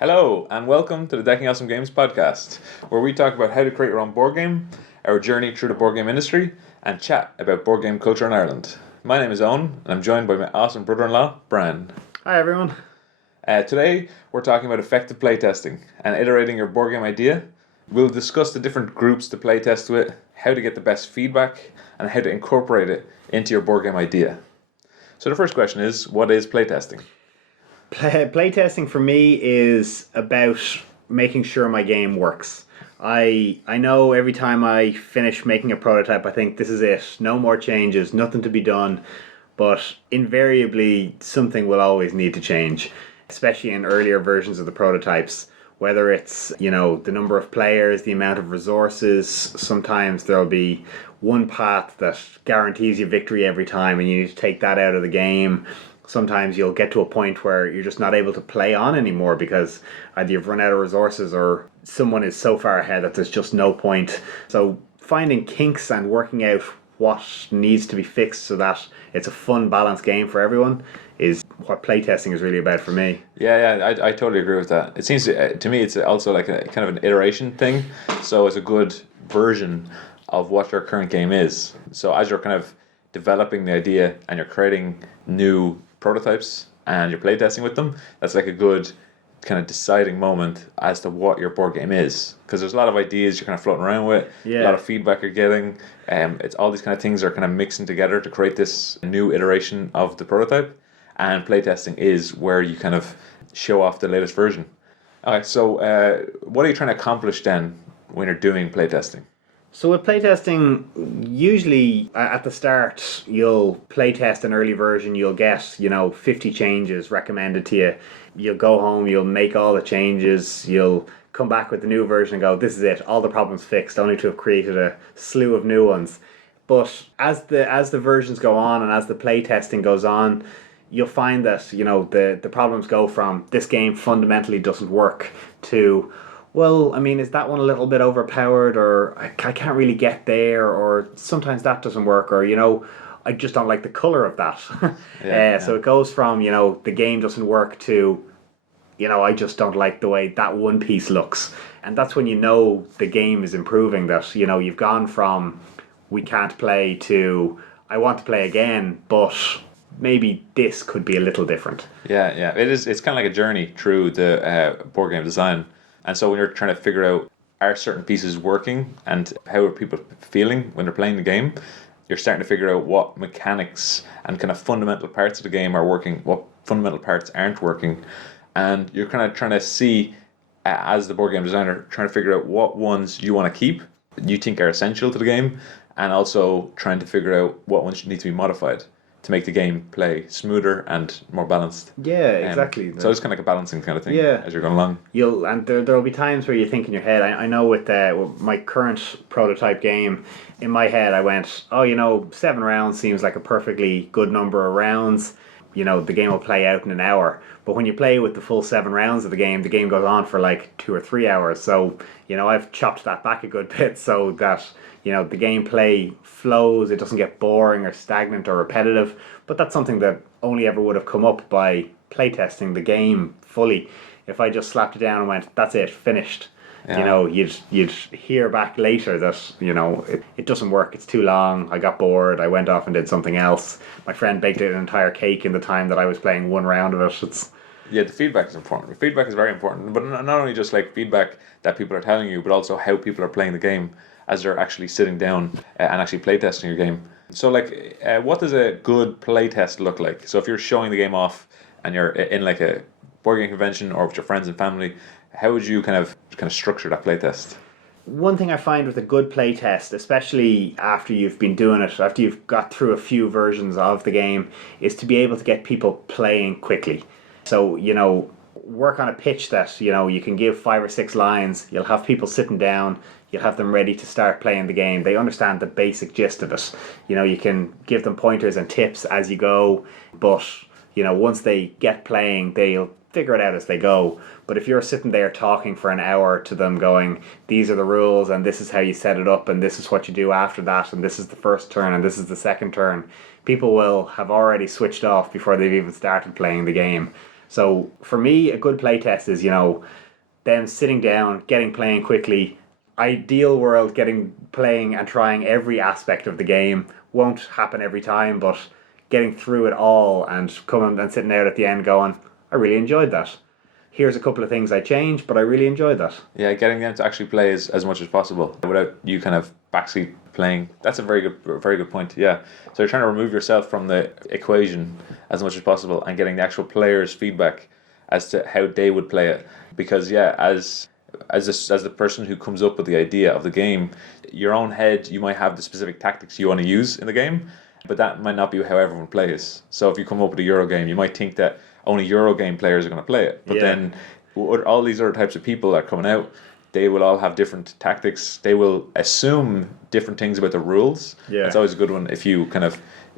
Hello, and welcome to the Decking Awesome Games podcast, where we talk about how to create your own board game, our journey through the board game industry, and chat about board game culture in Ireland. My name is Owen, and I'm joined by my awesome brother-in-law, Brian. Hi everyone. Today, we're talking about effective playtesting and iterating your board game idea. We'll discuss the different groups to playtest with, how to get the best feedback, and how to incorporate it into your board game idea. So the first question is, what is playtesting? Playtesting for me is about making sure my game works. I know every time I finish making a prototype, I think this is it. No more changes, nothing to be done. But invariably, something will always need to change, especially in earlier versions of the prototypes. Whether it's, the number of players, the amount of resources, sometimes there'll be one path that guarantees you victory every time and you need to take that out of the game. Sometimes you'll get to a point where you're just not able to play on anymore because either you've run out of resources or someone is so far ahead that there's just no point. So finding kinks and working out what needs to be fixed so that it's a fun, balanced game for everyone is what playtesting is really about for me. Yeah, I totally agree with that. It seems to me it's also like a kind of an iteration thing. So it's a good version of what your current game is. So as you're kind of developing the idea and you're creating new prototypes and you're playtesting with them, that's like a good kind of deciding moment as to what your board game is, because there's a lot of ideas you're kind of floating around with, a lot of feedback you're getting, it's all these kind of things are kind of mixing together to create this new iteration of the prototype, and playtesting is where you kind of show off the latest version. Okay, so what are you trying to accomplish then when you're doing playtesting? So with playtesting, usually at the start, you'll playtest an early version, you'll get, 50 changes recommended to you. You'll go home, you'll make all the changes, you'll come back with the new version and go, this is it, all the problems fixed, only to have created a slew of new ones. But as the versions go on and as the playtesting goes on, you'll find that, the problems go from this game fundamentally doesn't work to, well, is that one a little bit overpowered, or I can't really get there, or sometimes that doesn't work, or, I just don't like the colour of that. So it goes from, the game doesn't work to, I just don't like the way that one piece looks. And that's when the game is improving, that, you've gone from we can't play to I want to play again, but maybe this could be a little different. Yeah. It's kind of like a journey through the board game design. And so when you're trying to figure out are certain pieces working and how are people feeling when they're playing the game, you're starting to figure out what mechanics and kind of fundamental parts of the game are working, what fundamental parts aren't working. And you're kind of trying to see, as the board game designer, trying to figure out what ones you want to keep, you think are essential to the game, and also trying to figure out what ones need to be modified to make the game play smoother and more balanced. Yeah, exactly. So it's kind of like a balancing kind of thing as you're going along. There'll be times where you think in your head, I know with my current prototype game, in my head I went, 7 rounds seems like a perfectly good number of rounds. The game will play out in an hour. But when you play with the full 7 rounds of the game goes on for like 2 or 3 hours. So, I've chopped that back a good bit so that the gameplay flows, it doesn't get boring or stagnant or repetitive. But that's something that only ever would have come up by playtesting the game fully. If I just slapped it down and went, that's it, finished. You'd hear back later that it doesn't work, it's too long, I got bored, I went off and did something else. My friend baked an entire cake in the time that I was playing one round of it. The feedback is important. Feedback is very important, but not only just like feedback that people are telling you, but also how people are playing the game as they're actually sitting down and actually playtesting your game. So what does a good playtest look like? So if you're showing the game off and you're in like a board game convention or with your friends and family, how would you kind of structure that playtest? One thing I find with a good playtest, especially after you've been doing it, after you've got through a few versions of the game, is to be able to get people playing quickly. So, work on a pitch that, you can give 5 or 6 lines, you'll have people sitting down, you'll have them ready to start playing the game. They understand the basic gist of it. You can give them pointers and tips as you go, but, once they get playing, they'll figure it out as they go. But if you're sitting there talking for an hour to them going, these are the rules and this is how you set it up and this is what you do after that and this is the first turn and this is the second turn, people will have already switched off before they've even started playing the game. So for me, a good playtest is, them sitting down, getting playing quickly. Ideal world, getting playing and trying every aspect of the game. Won't happen every time, but getting through it all and coming and sitting out at the end going, I really enjoyed that. Here's a couple of things I changed, but I really enjoyed that. Yeah, getting them to actually play as much as possible without you kind of backseat playing. That's a very good point. Yeah. So you're trying to remove yourself from the equation as much as possible and getting the actual players' feedback as to how they would play it. Because yeah, as the person who comes up with the idea of the game, your own head, you might have the specific tactics you want to use in the game, but that might not be how everyone plays. So if you come up with a Euro game, you might think that only Euro game players are going to play it. But then all these other types of people are coming out. They will all have different tactics. They will assume different things about the rules. Yeah. It's always a good one if you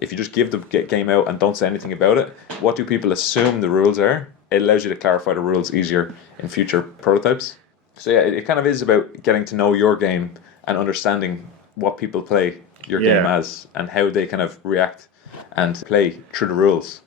just give the game out and don't say anything about it. What do people assume the rules are? It allows you to clarify the rules easier in future prototypes. So yeah, it kind of is about getting to know your game and understanding what people play your game as and how they kind of react and play through the rules.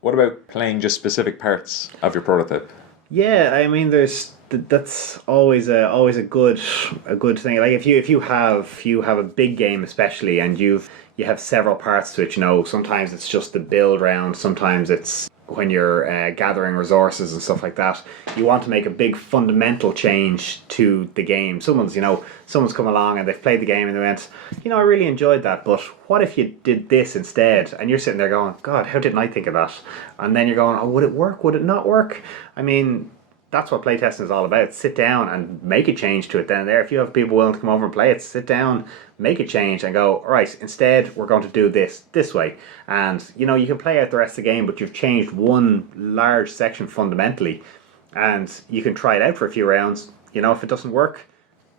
What about playing just specific parts of your prototype? Yeah, I mean, that's always a good thing. Like if you have a big game especially, and you have several parts to it. Sometimes it's just the build round. Sometimes it's when you're gathering resources and stuff like that. You want to make a big fundamental change to the game. Someone's come along and they've played the game and they went, I really enjoyed that, but what if you did this instead? And you're sitting there going, God, how didn't I think of that? And then you're going, oh, would it work? Would it not work? I mean, that's what playtesting is all about. Sit down and make a change to it then and there. If you have people willing to come over and play it, sit down, make a change and go, all right, instead we're going to do this way. And you can play out the rest of the game, but you've changed one large section fundamentally, and you can try it out for a few rounds. If it doesn't work,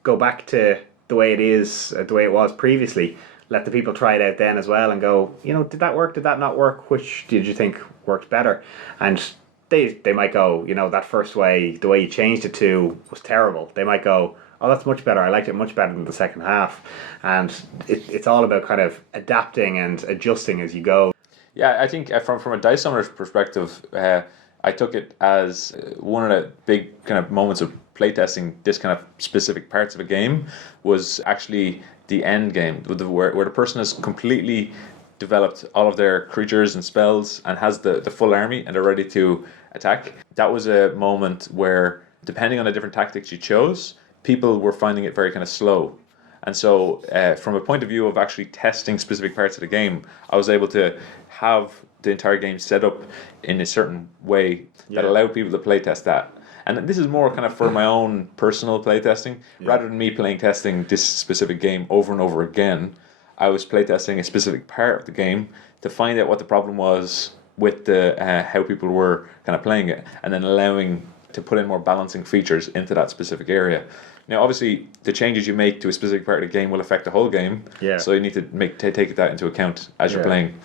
go back to the way it is, the way it was previously. Let the people try it out then as well and go, did that work? Did that not work? Which did you think worked better? And they might go, that first way, the way you changed it to was terrible. They might go, oh, that's much better. I liked it much better than the second half. And it's all about kind of adapting and adjusting as you go. Yeah, I think from a dice owner's perspective, I took it as one of the big kind of moments of playtesting this kind of specific parts of a game was actually the end game, where the person has completely developed all of their creatures and spells and has the full army and they're ready to attack. That was a moment where, depending on the different tactics you chose, people were finding it very kind of slow. And so from a point of view of actually testing specific parts of the game, I was able to have the entire game set up in a certain way that allowed people to play test that. And this is more kind of for my own personal playtesting. Rather than me playing testing this specific game over and over again, I was playtesting a specific part of the game to find out what the problem was with the how people were kind of playing it, and then allowing to put in more balancing features into that specific area. Now, obviously, the changes you make to a specific part of the game will affect the whole game. Yeah. So you need to take that into account as you're playing.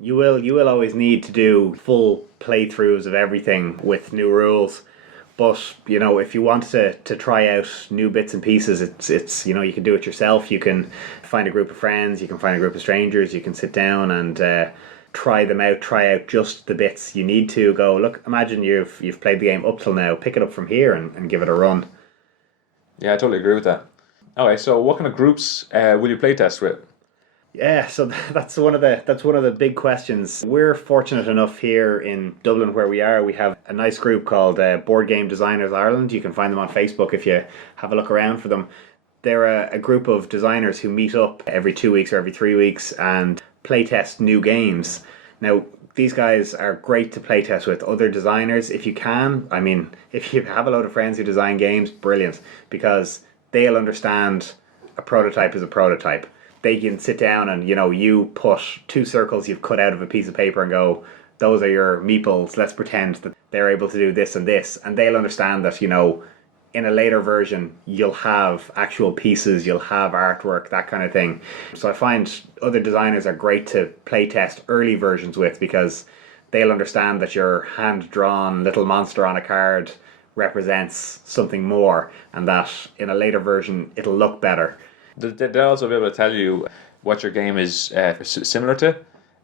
You will always need to do full playthroughs of everything with new rules. But if you want to try out new bits and pieces, it's you can do it yourself. You can find a group of friends, you can find a group of strangers, you can sit down and try them out. Try out just the bits you need to. Go, look, imagine you've played the game up till now. Pick it up from here and give it a run. Yeah, I totally agree with that. Okay, so what kind of groups will you play test with? Yeah, so that's one of the big questions. We're fortunate enough here in Dublin where we are. We have a nice group called Board Game Designers Ireland. You can find them on Facebook if you have a look around for them. They're a group of designers who meet up every 2 weeks or every 3 weeks and playtest new games. Now, these guys are great to playtest with other designers if you can. I mean, if you have a load of friends who design games, brilliant, because they'll understand a prototype is a prototype. They can sit down and, you put 2 circles you've cut out of a piece of paper and go, those are your meeples. Let's pretend that they're able to do this and this. And they'll understand that, in a later version, you'll have actual pieces, you'll have artwork, that kind of thing. So I find other designers are great to playtest early versions with because they'll understand that your hand-drawn little monster on a card represents something more and that in a later version, it'll look better. They'll also be able to tell you what your game is similar to,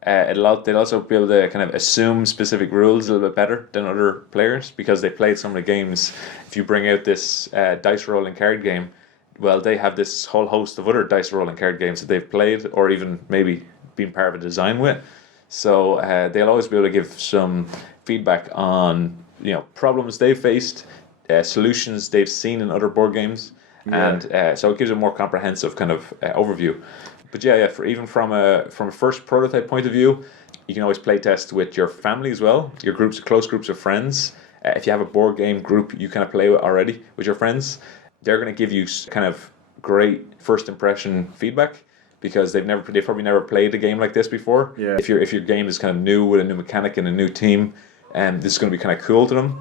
They'll also be able to kind of assume specific rules a little bit better than other players because they played some of the games. If you bring out this dice rolling card game, well, they have this whole host of other dice rolling card games that they've played or even maybe been part of a design with. So they'll always be able to give some feedback on problems they've faced, solutions they've seen in other board games, and so it gives a more comprehensive kind of overview. But even from a first prototype point of view, you can always play test with your family as well, your close groups of friends. If you have a board game group you kind of play with already with your friends, they're going to give you kind of great first impression feedback because they've probably never played a game like this before. Yeah. If your game is kind of new with a new mechanic and a new team, this is going to be kind of cool to them.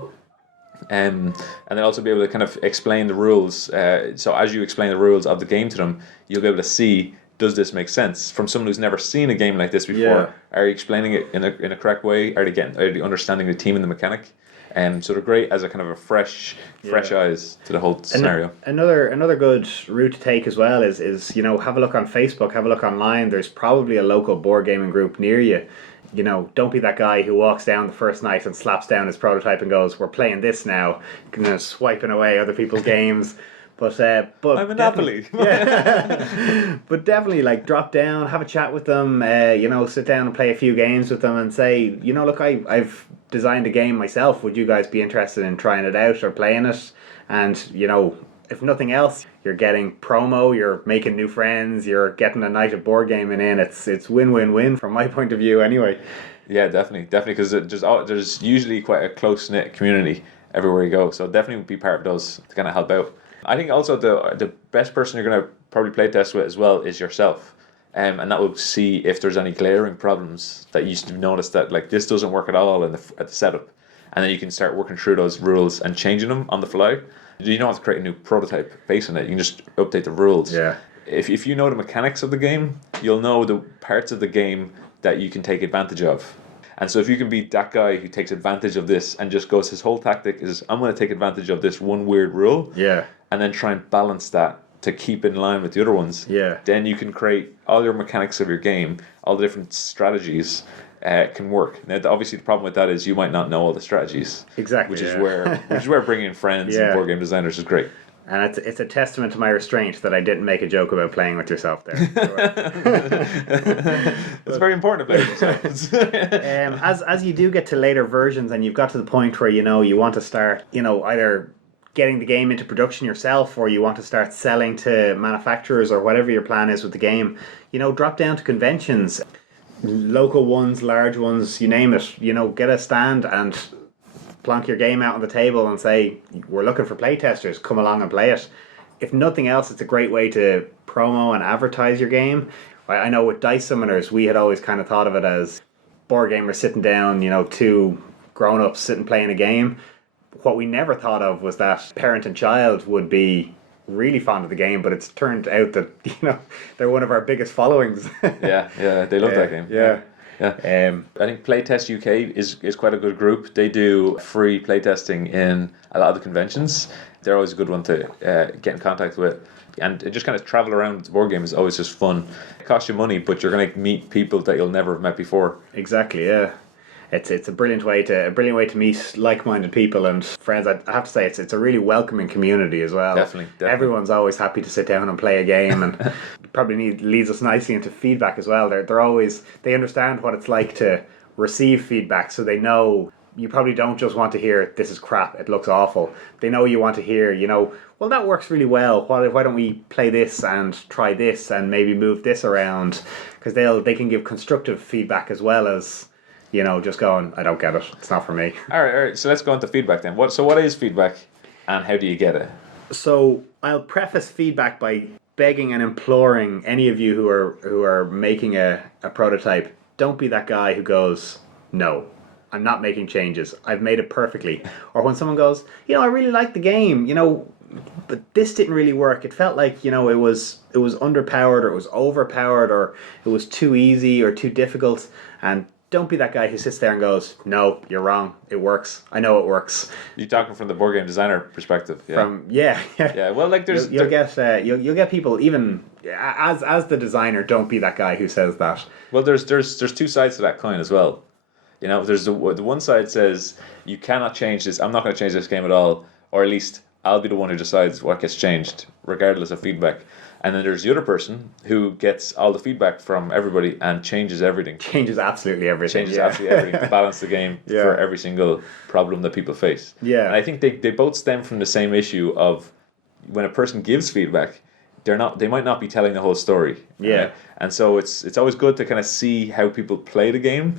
And they'll also be able to kind of explain the rules. So as you explain the rules of the game to them, you'll be able to see, does this make sense? From someone who's never seen a game like this before, are you explaining it in a correct way? Are they understanding the team and the mechanic? So they're great as a kind of a fresh eyes to the whole scenario. Another good route to take as well is have a look on Facebook, have a look online. There's probably a local board gaming group near you. Don't be that guy who walks down the first night and slaps down his prototype and goes, "We're playing this now," swiping away other people's games. But I'm Monopoly. But definitely, like, drop down, have a chat with them. Sit down and play a few games with them, and say, look, I've designed a game myself. Would you guys be interested in trying it out or playing it? And if nothing else, you're getting promo, you're making new friends, you're getting a night of board gaming in. It's win-win-win from my point of view, anyway. Yeah, definitely, because there's usually quite a close knit community everywhere you go. So definitely be part of those to kind of help out. I think also the best person you're going to probably play test with as well is yourself, and that will see if there's any glaring problems that you notice that like this doesn't work at all at the setup, and then you can start working through those rules and changing them on the fly. You don't have to create a new prototype based on it. You can just update the rules. Yeah. If you know the mechanics of the game, you'll know the parts of the game that you can take advantage of. And so if you can be that guy who takes advantage of this and just goes, his whole tactic is, I'm going to take advantage of this one weird rule. Yeah. And then try and balance that to keep in line with the other ones. Yeah. Then you can create all your mechanics of your game, all the different strategies can work. Now, obviously, the problem with that is you might not know all the strategies. Exactly. Which is where bringing in friends and board game designers is great. And it's a testament to my restraint that I didn't make a joke about playing with yourself there. It's very important to play with yourself. As you do get to later versions and you've got to the point where you want to start either getting the game into production yourself or you want to start selling to manufacturers or whatever your plan is with the game, drop down to conventions, local ones, large ones, you name it. Get a stand and plonk your game out on the table and say, we're looking for playtesters, come along and play it. If nothing else, it's a great way to promo and advertise your game. I know with Dice Summoners, we had always kind of thought of it as board gamers sitting down, two grown-ups sitting playing a game. What we never thought of was that parent and child would be really fond of the game, but it's turned out that they're one of our biggest followings. yeah, they love that game. Yeah. I think Playtest UK is quite a good group. They do free playtesting in a lot of the conventions. They're always a good one to get in contact with. And just kind of travel around with the board game is always just fun. It costs you money, but you're going to meet people that you'll never have met before. Exactly, yeah. It's a brilliant way to meet like-minded people and friends. I have to say it's a really welcoming community as well. Definitely. Everyone's always happy to sit down and play a game, and probably leads us nicely into feedback as well. They understand what it's like to receive feedback, so they know you probably don't just want to hear this is crap, it looks awful. They know you want to hear, well, that works really well. Why don't we play this and try this and maybe move this around? Because they can give constructive feedback as well as just going, I don't get it. It's not for me. All right. So let's go into feedback then. What is feedback, and how do you get it? So I'll preface feedback by begging and imploring any of you who are making a prototype. Don't be that guy who goes, no, I'm not making changes. I've made it perfectly. Or when someone goes, I really like the game, but this didn't really work. It felt like, it was underpowered or it was overpowered or it was too easy or too difficult. And don't be that guy who sits there and goes, "No, you're wrong. It works. I know it works." You're talking from the board game designer perspective. Yeah. Yeah. Well, like You'll get people even as the designer. Don't be that guy who says that. Well, there's two sides to that coin as well. There's the one side says you cannot change this. I'm not going to change this game at all, or at least I'll be the one who decides what gets changed, regardless of feedback. And then there's the other person who gets all the feedback from everybody and changes everything. Changes absolutely everything. Changes absolutely everything to balance the game Yeah. for every single problem that people face. Yeah. And I think they both stem from the same issue of when a person gives feedback, they might not be telling the whole story. Yeah. Right? And so it's always good to kind of see how people play the game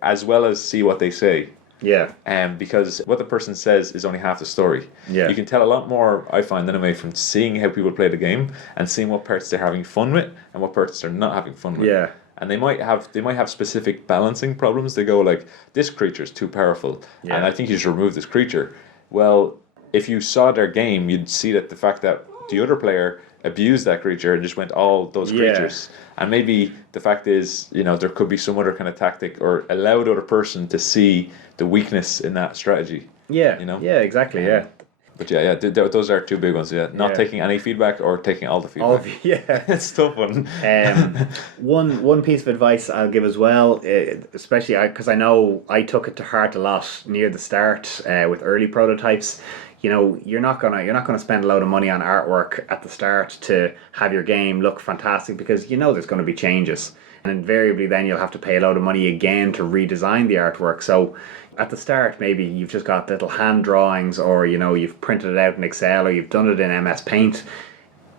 as well as see what they say. Yeah. Because what the person says is only half the story. Yeah. You can tell a lot more, I find, anyway, from seeing how people play the game and seeing what parts they're having fun with and what parts they're not having fun with. Yeah. And they might have specific balancing problems. They go like, this creature is too powerful, Yeah. and I think you should remove this creature. Well, if you saw their game, you'd see that the fact that the other player abused that creature and just went all those Yeah. creatures. And maybe the fact is, there could be some other kind of tactic or allow the other person to see the weakness in that strategy. Yeah. Yeah, exactly. Yeah. But those are two big ones. Yeah, not Yeah. taking any feedback or taking all the feedback. Yeah. It's a tough one. One piece of advice I'll give as well, especially because I know I took it to heart a lot near the start with early prototypes. You're not gonna spend a load of money on artwork at the start to have your game look fantastic because there's going to be changes, and invariably then you'll have to pay a load of money again to redesign the artwork. So at the start, maybe you've just got little hand drawings, or you've printed it out in Excel, or you've done it in MS Paint.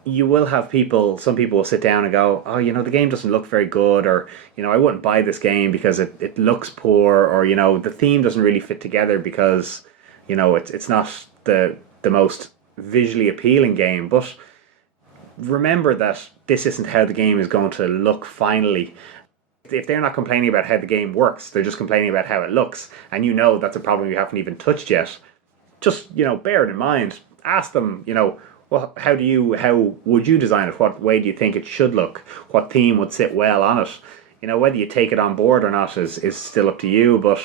You will have some people will sit down and go, "Oh, the game doesn't look very good," or "I wouldn't buy this game because it looks poor," or the theme doesn't really fit together because it's not the most visually appealing game. But remember that this isn't how the game is going to look finally. If they're not complaining about how the game works, they're just complaining about how it looks, and that's a problem you haven't even touched yet. Just bear it in mind. Ask them, well, how would you design it? What way do you think it should look? What theme would sit well on it? Whether you take it on board or not is still up to you, but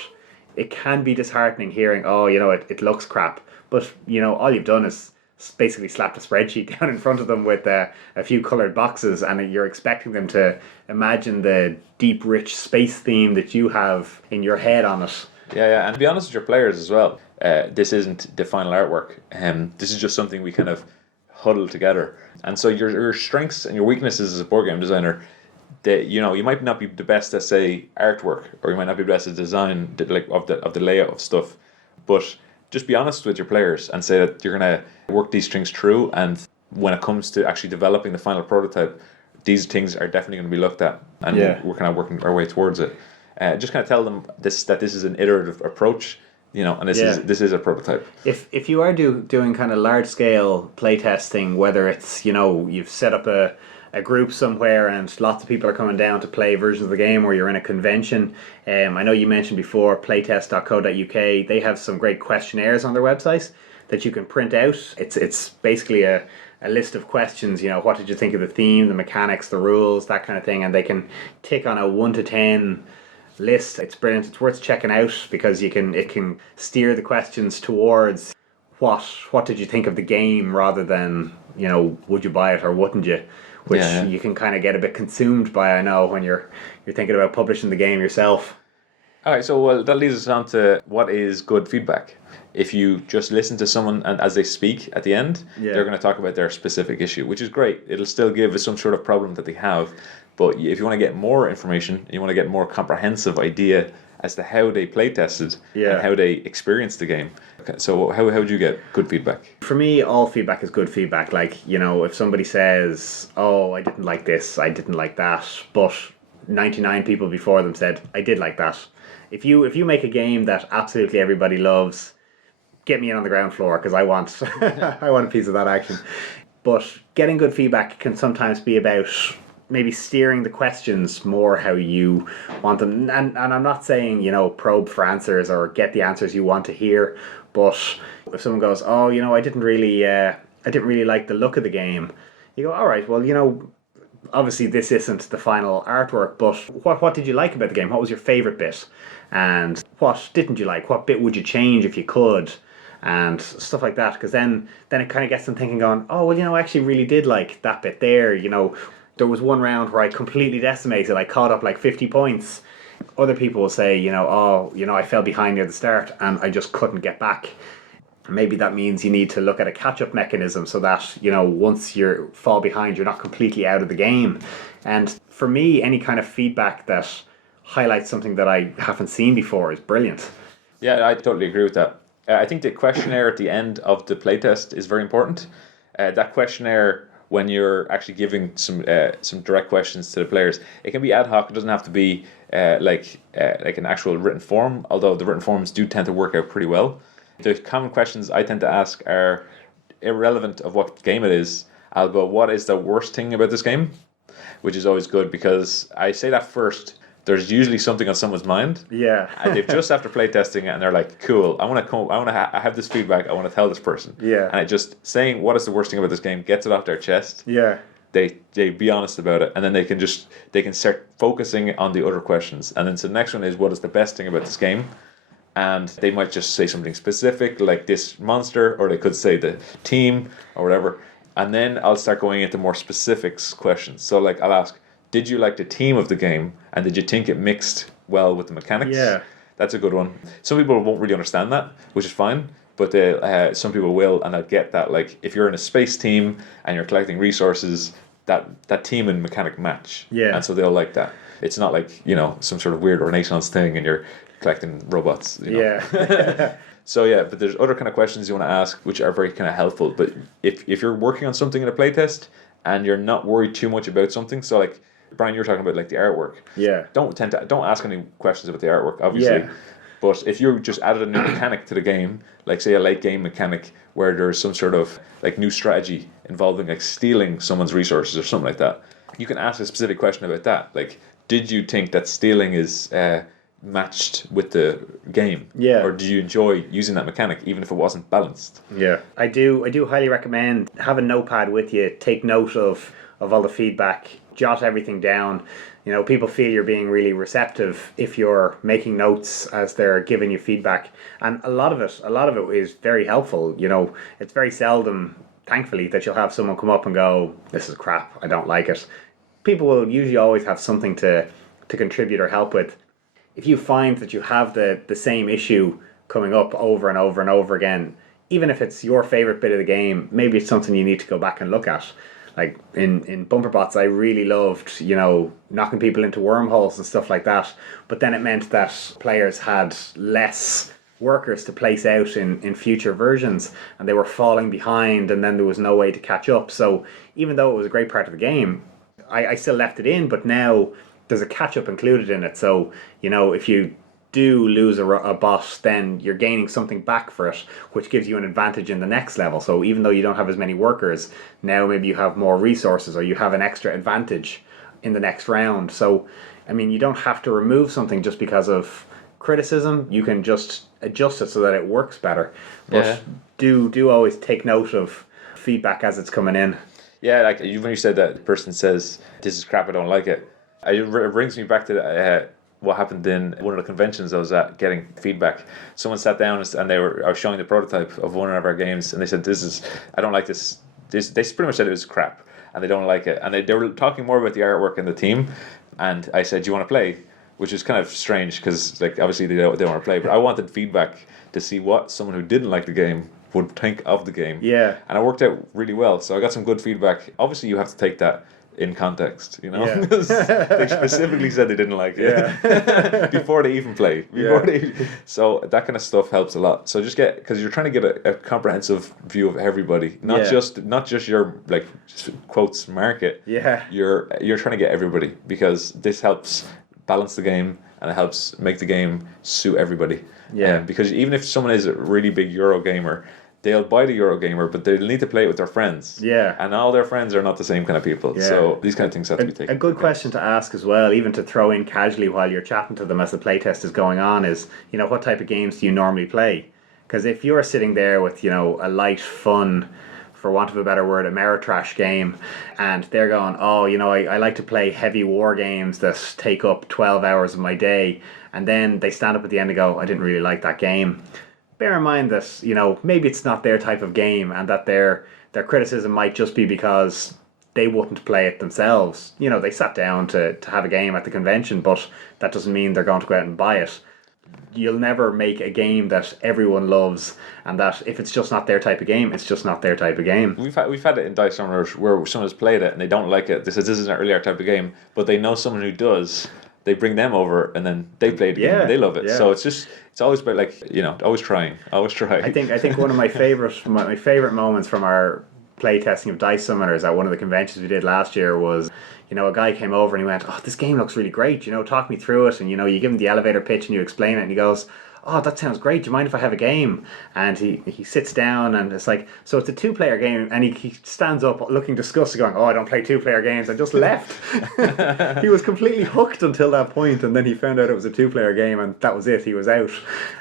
it can be disheartening hearing, "Oh, it looks crap." But all you've done is basically slapped a spreadsheet down in front of them with a few coloured boxes, and you're expecting them to imagine the deep, rich space theme that you have in your head on it. Yeah, and to be honest with your players as well, this isn't the final artwork. This is just something we kind of huddle together. And so your strengths and your weaknesses as a board game designer, you might not be the best at, say, artwork, or you might not be the best at design of the layout of stuff, but just be honest with your players and say that you're going to work these things through, and when it comes to actually developing the final prototype, these things are definitely going to be looked at, and we're kind of working our way towards it. Just kind of tell them that this is an iterative approach, and this is a prototype. If you are doing kind of large scale playtesting, whether it's you've set up a group somewhere and lots of people are coming down to play versions of the game, or you're in a convention. I know you mentioned before playtest.co.uk. They have some great questionnaires on their website that you can print out. It's basically a list of questions. What did you think of the theme, the mechanics, the rules, that kind of thing, and they can tick on a 1 to 10 list. It's brilliant. It's worth checking out because it can steer the questions towards what did you think of the game, rather than would you buy it or wouldn't you. Which you can kind of get a bit consumed by, I know, when you're thinking about publishing the game yourself. All right, so that leads us on to what is good feedback. If you just listen to someone and as they speak at the end, they're going to talk about their specific issue, which is great. It'll still give us some sort of problem that they have. But if you want to get more information, you want to get more comprehensive idea as to how they play tested and how they experienced the game. Okay, so how would you get good feedback? For me, all feedback is good feedback. Like, if somebody says, "Oh, I didn't like this, I didn't like that," but 99 people before them said, "I did like that." If you make a game that absolutely everybody loves, get me in on the ground floor, because I want I want a piece of that action. But getting good feedback can sometimes be about maybe steering the questions more how you want them. And I'm not saying, probe for answers or get the answers you want to hear, but if someone goes, "Oh, I didn't really like the look of the game," you go, "All right, well, obviously this isn't the final artwork, but what did you like about the game? What was your favorite bit? And what didn't you like? What bit would you change if you could? And stuff like that, because then it kind of gets them thinking, going, oh well, I actually really did like that bit there. There was one round where I completely decimated. I caught up like 50 points. Other people will say, I fell behind near the start and I just couldn't get back. Maybe that means you need to look at a catch-up mechanism so that, once you fall behind, you're not completely out of the game. And for me, any kind of feedback that highlights something that I haven't seen before is brilliant. Yeah, I totally agree with that. I think the questionnaire at the end of the playtest is very important. That questionnaire, when you're actually giving some direct questions to the players, it can be ad hoc. It doesn't have to be like an actual written form, although the written forms do tend to work out pretty well. The common questions I tend to ask are irrelevant of what game it is. I'll go, what is the worst thing about this game? Which is always good, because I say that first. There's usually something on someone's mind. Yeah. And they've just after playtesting it, and they're like, cool, I have this feedback, I want to tell this person. Yeah. And it just saying what is the worst thing about this game gets it off their chest. Yeah. They be honest about it, and then they can start focusing on the other questions. And then so the next one is, what is the best thing about this game? And they might just say something specific, like this monster, or they could say the team, or whatever. And then I'll start going into more specifics questions. So like I'll ask, did you like the theme of the game, and did you think it mixed well with the mechanics? Yeah. That's a good one. Some people won't really understand that, which is fine, but some people will, and they'll get that. Like, if you're in a space team and you're collecting resources, that team and mechanic match. Yeah. And so they'll like that. It's not like, some sort of weird Renaissance thing and you're collecting robots. Yeah. So yeah, but there's other kind of questions you want to ask, which are very kind of helpful. But if you're working on something in a playtest and you're not worried too much about something, so like Brian, you were talking about like the artwork. Yeah. Don't ask any questions about the artwork, obviously. Yeah. But if you just added a new mechanic to the game, like say a late game mechanic where there's some sort of like new strategy involving like stealing someone's resources or something like that, you can ask a specific question about that. Like, did you think that stealing is matched with the game? Yeah. Or do you enjoy using that mechanic even if it wasn't balanced? Yeah. I do highly recommend have a notepad with you, take note of all the feedback, jot everything down. People feel you're being really receptive if you're making notes as they're giving you feedback, and a lot of it is very helpful. It's very seldom, thankfully, that you'll have someone come up and go, this is crap, I don't like it. People will usually always have something to contribute or help with. If you find that you have the same issue coming up over and over and over again, even if it's your favorite bit of the game, maybe it's something you need to go back and look at. Like in Bumper Bots, I really loved, knocking people into wormholes and stuff like that. But then it meant that players had less workers to place out in future versions, and they were falling behind, and then there was no way to catch up. So even though it was a great part of the game, I still left it in, but now there's a catch-up included in it. So, if you do lose a boss, then you're gaining something back for it, which gives you an advantage in the next level. So even though you don't have as many workers, now maybe you have more resources, or you have an extra advantage in the next round. So, you don't have to remove something just because of criticism. You can just adjust it so that it works better. But do always take note of feedback as it's coming in. Yeah, like when you said that the person says, this is crap, I don't like it, it brings me back to what happened in one of the conventions I was at, getting feedback. Someone sat down and I was showing the prototype of one of our games, and they said, I don't like this. They pretty much said it was crap, and they don't like it. And they were talking more about the artwork and the theme, and I said, do you want to play? Which is kind of strange, because like obviously they don't want to play, but I wanted feedback to see what someone who didn't like the game would think of the game. Yeah. And it worked out really well, so I got some good feedback. Obviously you have to take that in context, Yeah. because they specifically said they didn't like it before they even played. So that kind of stuff helps a lot. So just because you're trying to get a comprehensive view of everybody, not just your like quotes market. Yeah. You're trying to get everybody, because this helps balance the game and it helps make the game suit everybody. Yeah. Because even if someone is a really big Euro gamer, they'll buy the Eurogamer, but they'll need to play it with their friends. Yeah. And all their friends are not the same kind of people. Yeah. So these kind of things have to be taken. A good question to ask as well, even to throw in casually while you're chatting to them as the playtest is going on, is, what type of games do you normally play? Because if you're sitting there with, a light, fun for want of a better word, Ameritrash game, and they're going, oh, I like to play heavy war games that take up 12 hours of my day, and then they stand up at the end and go, I didn't really like that game. Bear in mind that, maybe it's not their type of game, and that their criticism might just be because they wouldn't play it themselves. They sat down to have a game at the convention, but that doesn't mean they're going to go out and buy it. You'll never make a game that everyone loves, and that if it's just not their type of game, it's just not their type of game. We've had it in Dice Summoners where someone has played it and they don't like it. They says this isn't really our type of game, but they know someone who does. They bring them over and then they play the game and they love it. Yeah. So it's always about always trying. I think one of my favorite moments from our playtesting of Dice Summoners at one of the conventions we did last year was, a guy came over and he went, oh, this game looks really great, talk me through it. And, you give him the elevator pitch and you explain it and he goes, oh, that sounds great, do you mind if I have a game? And he sits down and it's like, so it's a 2-player game, and he stands up looking disgusted going, oh, I don't play 2-player games, I just left. He was completely hooked until that point, and then he found out it was a 2-player game and that was it, he was out.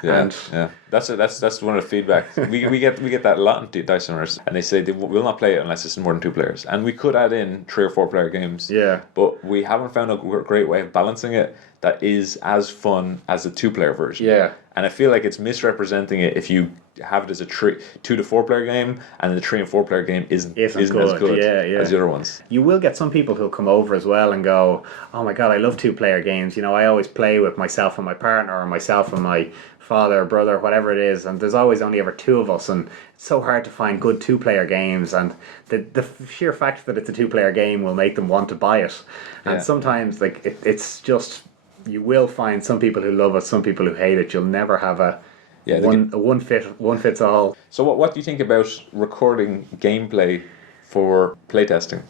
Yeah. That's one of the feedback. We get that a lot in Dice Summoners, and they say they will not play it unless it's more than 2 players. And we could add in 3 or 4 player games. Yeah. But we haven't found a great way of balancing it that is as fun as the 2-player version. Yeah. And I feel like it's misrepresenting it if you have it as a 2 to 4 player game, and the 3 and 4 player game isn't as good as the other ones. You will get some people who'll come over as well and go, oh my god, I love 2-player games. I always play with myself and my partner, or myself and my father or brother, whatever it is, and there's always only ever 2 of us, and it's so hard to find good 2-player games, and the sheer fact that it's a 2-player game will make them want to buy it. And sometimes it's just, you will find some people who love it, some people who hate it. You'll never have a one fits all. So what do you think about recording gameplay for playtesting?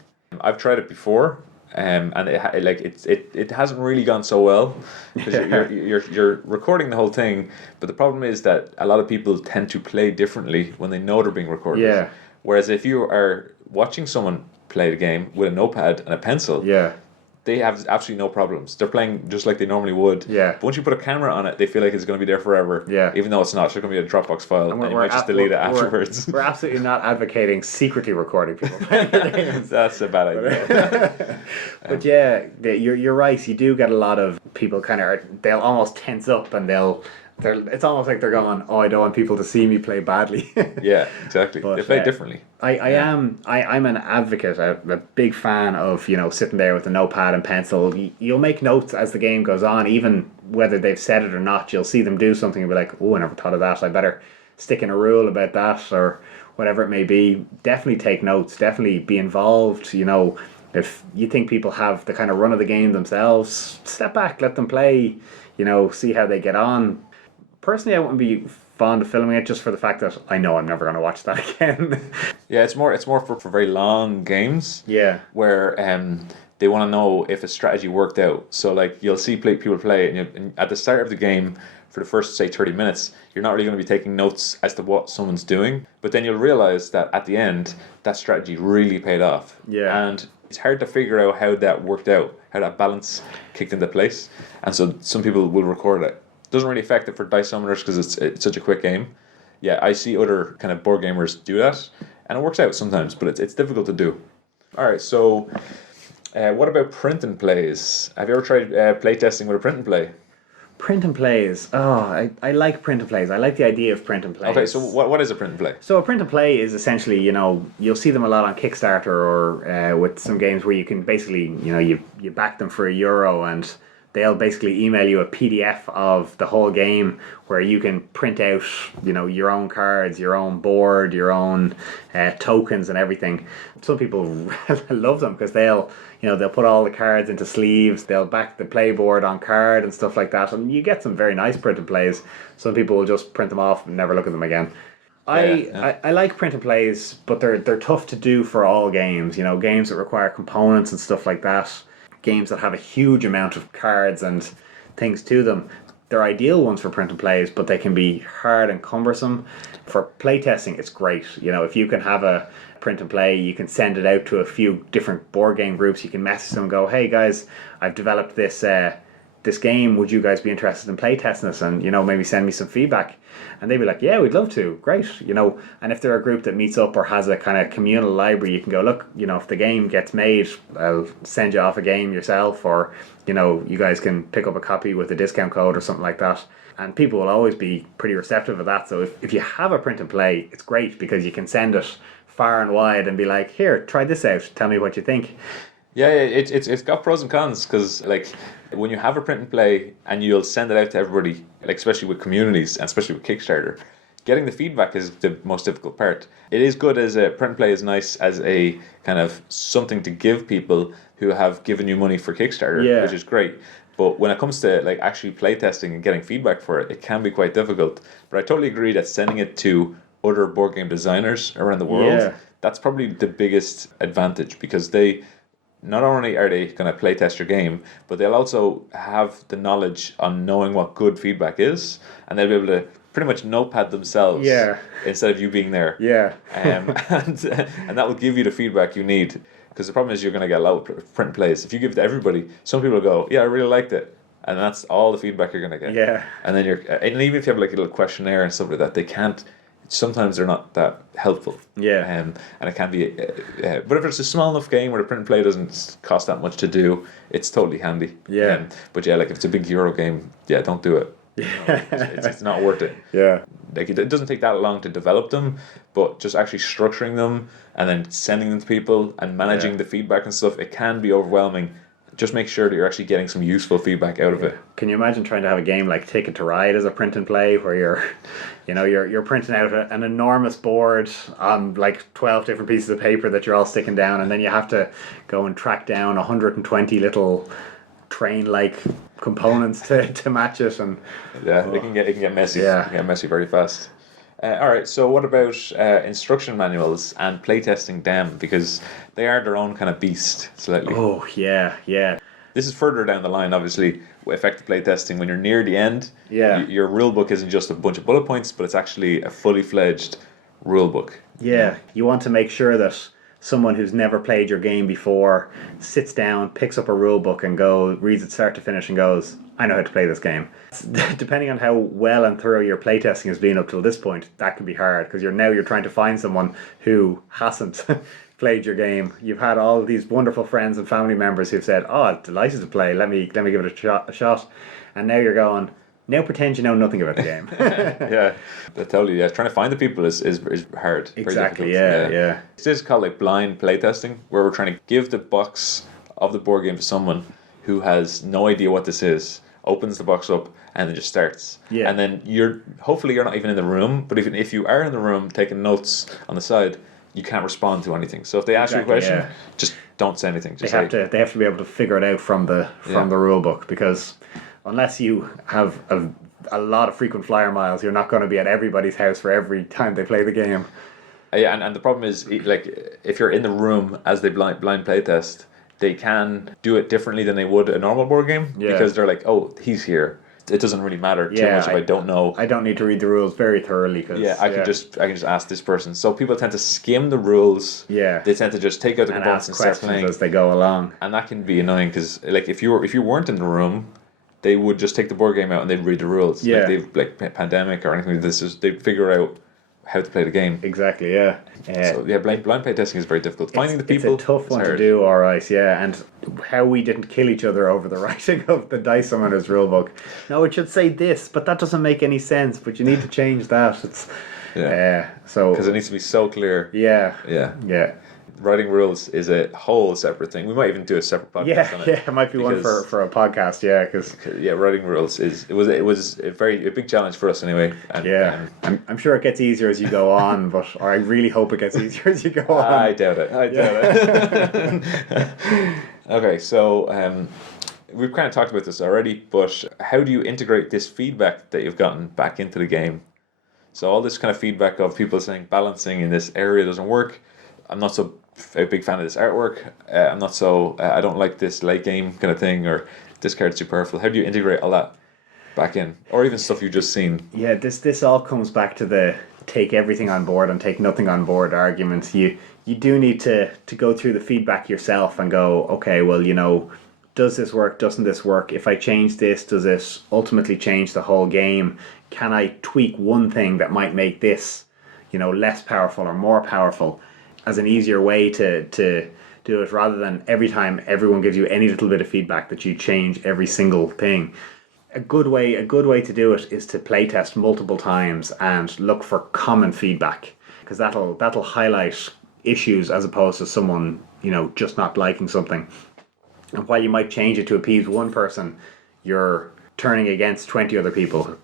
I've tried it before, and it hasn't really gone so well, because you're recording the whole thing, but the problem is that a lot of people tend to play differently when they know they're being recorded. Yeah. Whereas if you are watching someone play the game with a notepad and a pencil, they have absolutely no problems. They're playing just like they normally would. Yeah. But once you put a camera on it, they feel like it's going to be there forever. Yeah. Even though it's not. It's going to be a Dropbox file, and you might just delete it afterwards. We're absolutely not advocating secretly recording people playing games. That's a bad idea. But you're right. You do get a lot of people they'll almost tense up, and it's almost like they're going, oh, I don't want people to see me play badly. Yeah, exactly. But, they play differently. I'm an advocate, a big fan of, sitting there with a notepad and pencil. You'll make notes as the game goes on, even whether they've said it or not. You'll see them do something and be like, oh, I never thought of that. I better stick in a rule about that, or whatever it may be. Definitely take notes. Definitely be involved. If you think people have the kind of run of the game themselves, step back, let them play, see how they get on. Personally, I wouldn't be fond of filming it, just for the fact that I know I'm never going to watch that again. Yeah, it's more for very long games. Yeah. Where they want to know if a strategy worked out. So you'll see people play, and at the start of the game, for the first, say, 30 minutes, you're not really going to be taking notes as to what someone's doing. But then you'll realize that at the end, that strategy really paid off. Yeah. And it's hard to figure out how that worked out, how that balance kicked into place. And so some people will record it. Doesn't really affect it for Dice Summoners because it's such a quick game. Yeah, I see other kind of board gamers do that, and it works out sometimes, but it's difficult to do. All right, so what about print and plays? Have you ever tried playtesting with a print and play? Print and plays. Oh, I like print and plays. I like the idea of print and plays. Okay, so what is a print and play? So a print and play is essentially, you'll see them a lot on Kickstarter, or with some games where you can basically, you back them for €1 and they'll basically email you a PDF of the whole game where you can print out, your own cards, your own board, your own tokens and everything. Some people love them because they'll put all the cards into sleeves, they'll back the playboard on card and stuff like that, and you get some very nice print and plays. Some people will just print them off and never look at them again. I like print and plays, but they're tough to do for all games. Games that require components and stuff like that. Games that have a huge amount of cards and things to them. They're ideal ones for print and plays, but they can be hard and cumbersome. For playtesting, it's great. If you can have a print and play, you can send it out to a few different board game groups. You can message them and go, hey guys, I've developed this this game, would you guys be interested in playtesting this, and maybe send me some feedback? And they'd be like, yeah, we'd love to, great. And if they're a group that meets up or has a kind of communal library, you can go, look, if the game gets made, I'll send you off a game yourself, or you guys can pick up a copy with a discount code or something like that. And people will always be pretty receptive of that. So if you have a print and play, it's great because you can send it far and wide and be like, here, try this out, tell me what you think. Yeah, it's got pros and cons, because like when you have a print and play and you'll send it out to everybody, like especially with communities and especially with Kickstarter, getting the feedback is the most difficult part. It is good as a print and play is nice as a kind of something to give people who have given you money for Kickstarter, which is great. But when it comes to like actually playtesting and getting feedback for it, it can be quite difficult. But I totally agree that sending it to other board game designers around the world, that's probably the biggest advantage, because they not only are they going to play test your game, but they'll also have the knowledge on knowing what good feedback is, and they'll be able to pretty much notepad themselves instead of you being there. And that will give you the feedback you need, because the problem is you're going to get a lot of print plays. If you give it to everybody, some people go, yeah, I really liked it, and that's all the feedback you're going to get. And then and even if you have like a little questionnaire and stuff like that, they can't. Sometimes they're not that helpful. And it can be, but if it's a small enough game where the print and play doesn't cost that much to do, it's totally handy. But like if it's a big Euro game, don't do it. It's not worth it. Like it doesn't take that long to develop them, but just actually structuring them and then sending them to people and managing the feedback and stuff, it can be overwhelming. Just make sure that you're actually getting some useful feedback out of it. Can you imagine trying to have a game like Ticket to Ride as a print and play, where you're printing out an enormous board on like 12 different pieces of paper that you're all sticking down, and then you have to go and track down 120 little train-like components to match it, and it can get messy. It can get messy very fast. All right, so what about instruction manuals and playtesting them, because they are their own kind of beast slightly. This is further down the line, obviously, with effective playtesting. When you're near the end, your rule book isn't just a bunch of bullet points, but it's actually a fully fledged rule book. You want to make sure that someone who's never played your game before sits down, picks up a rule book and reads it start to finish and goes, I know how to play this game. Depending on how well and thorough your playtesting has been up till this point, that can be hard, because you're trying to find someone who hasn't played your game. You've had all of these wonderful friends and family members who've said, oh, I'm delighted to play, let me give it a shot. And now you're going, now pretend you know nothing about the game. Totally. Trying to find the people is hard. Exactly. This is called like blind playtesting, where we're trying to give the box of the board game to someone who has no idea what this is, opens the box up, and then just starts. And then hopefully you're not even in the room, but even if you are in the room taking notes on the side, you can't respond to anything. So if they ask you a question, just don't say anything. Just they have to be able to figure it out from the rule book, because unless you have a lot of frequent flyer miles, you're not going to be at everybody's house for every time they play the game. And the problem is, like, if you're in the room as they blind playtest, they can do it differently than they would a normal board game, because they're like, oh, he's here. It doesn't really matter too much if I don't know. I don't need to read the rules very thoroughly. I can just ask this person. So people tend to skim the rules. They tend to just take out the components and start playing as they go along. And that can be annoying, because like if you weren't in the room, they would just take the board game out and they'd read the rules. Like pandemic or anything like this, they'd figure out how to play the game. Exactly. So blind playtesting is very difficult. Finding the people, it's a tough one to do. All right. And how we didn't kill each other over the writing of the Dice Summoners rulebook. No, it should say this, but that doesn't make any sense. But you need to change that. It's so because it needs to be so clear. Writing rules is a whole separate thing. We might even do a separate podcast on it. It might be one for a podcast. Because writing rules it was a big challenge for us anyway. And, I'm sure it gets easier as you go on, or I really hope it gets easier as you go on. I doubt it. Okay, so we've kind of talked about this already, but how do you integrate this feedback that you've gotten back into the game? So all this kind of feedback of people saying balancing in this area doesn't work. I'm not so a big fan of this artwork. I'm not so I don't like this late game kind of thing, or this card's too powerful. How do you integrate all that back in, or even stuff you've just seen? This all comes back to the take everything on board and take nothing on board argument. You do need to go through the feedback yourself and go, okay, well, does this work, doesn't this work? If I change this, does it ultimately change the whole game? Can I tweak one thing that might make this, less powerful or more powerful, as an easier way to do it, rather than every time everyone gives you any little bit of feedback that you change every single thing. A good way to do it is to playtest multiple times and look for common feedback, because that'll highlight issues as opposed to someone just not liking something. And while you might change it to appease one person, you're turning against 20 other people.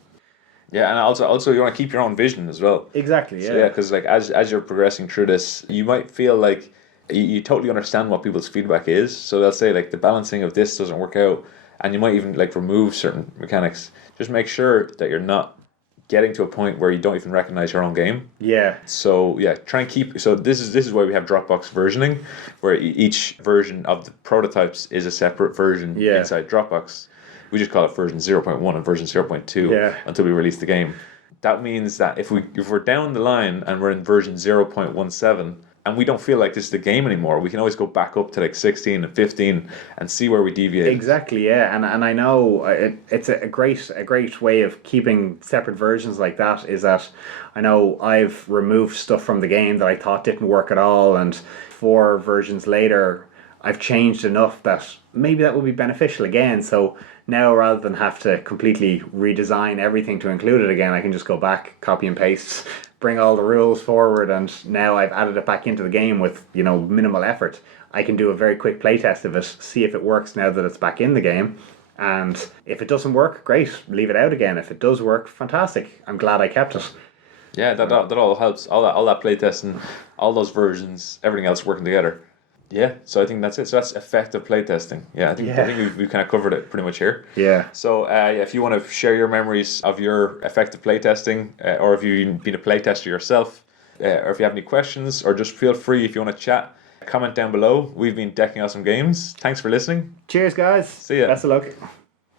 Yeah, and also you want to keep your own vision as well. Exactly. Yeah. So, yeah, because like as you're progressing through this, you might feel like you totally understand what people's feedback is. So they'll say like the balancing of this doesn't work out, and you might even like remove certain mechanics. Just make sure that you're not getting to a point where you don't even recognize your own game. Yeah. So yeah, try and keep. So this is why we have Dropbox versioning, where each version of the prototypes is a separate version inside Dropbox. We just call it version 0.1 and version 0.2 until we release the game. That means that if we're down the line and we're in version 0.17 and we don't feel like this is the game anymore, we can always go back up to like 16 and 15 and see where we deviate. Exactly, yeah. And I know it's a great way of keeping separate versions like that, is that I know I've removed stuff from the game that I thought didn't work at all, and 4 versions later I've changed enough that maybe that will be beneficial again. So now, rather than have to completely redesign everything to include it again, I can just go back, copy and paste, bring all the rules forward, and now I've added it back into the game with minimal effort. I can do a very quick playtest of it, see if it works now that it's back in the game, and if it doesn't work, great, leave it out again. If it does work, fantastic. I'm glad I kept it. Yeah, that all helps. All that playtesting, all those versions, everything else working together. Yeah, so I think that's it. So that's effective playtesting. Yeah, I think we've kind of covered it pretty much here. Yeah. So if you want to share your memories of your effective playtesting, or if you've been a playtester yourself, or if you have any questions, or just feel free if you want to chat, comment down below. We've been Decking Awesome Games. Thanks for listening. Cheers, guys. See ya. Best of luck.